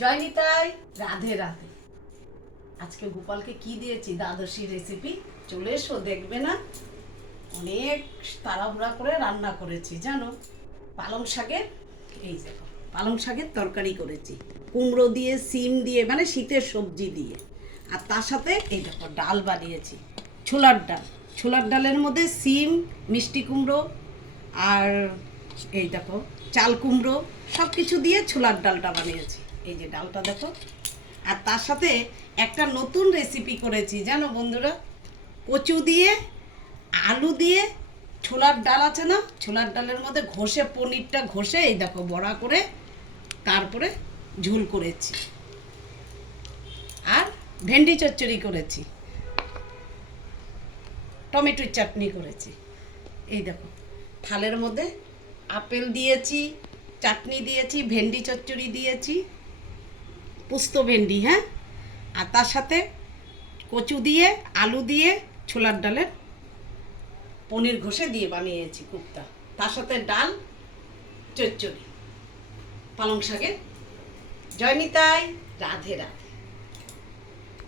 জয় নিতাই, রাধে রাধে। আজকে গোপালকে কি দিয়েছি দ্বাদশী রেসিপি, চলে এসো দেখবে না। অনেক তাড়াহুড়া করে রান্না করেছি জানো। পালং শাকের, এই দেখো পালং শাকের তরকারি করেছি, কুমড়ো দিয়ে সিম দিয়ে, মানে শীতের সবজি দিয়ে। আর তার সাথে এই দেখো ডাল বানিয়েছি, ছোলার ডাল। ছোলার ডালের মধ্যে সিম, মিষ্টি কুমড়ো আর এই দেখো চাল কুমড়ো সব কিছু দিয়ে ছোলার ডালটা বানিয়েছি। এই যে ডালটা দেখো। আর তার সাথে একটা নতুন রেসিপি করেছি জানো বন্ধুরা, কচু দিয়ে, আলু দিয়ে ছোলার ডাল আছে না, ছোলার ডালের মধ্যে ঘষে, পনিরটা ঘষে এই দেখো বড়া করে তারপরে ঝোল করেছি। আর ভেন্ডি চচ্চড়ি করেছি, টমেটোর চাটনি করেছি। এই দেখো থালের মধ্যে আপেল দিয়েছি, চাটনি দিয়েছি, ভেন্ডি চচ্চড়ি দিয়েছি, পোস্ত ভেন্ডি, হ্যাঁ। আর তার সাথে কচু দিয়ে, আলু দিয়ে ছোলার ডালের পনির ঘষে দিয়ে বানিয়েছি কুপ্তা। তার সাথে ডাল, চচ্চড়ি, পালং শাকের। জয় নিতাই, রাধে রাধে।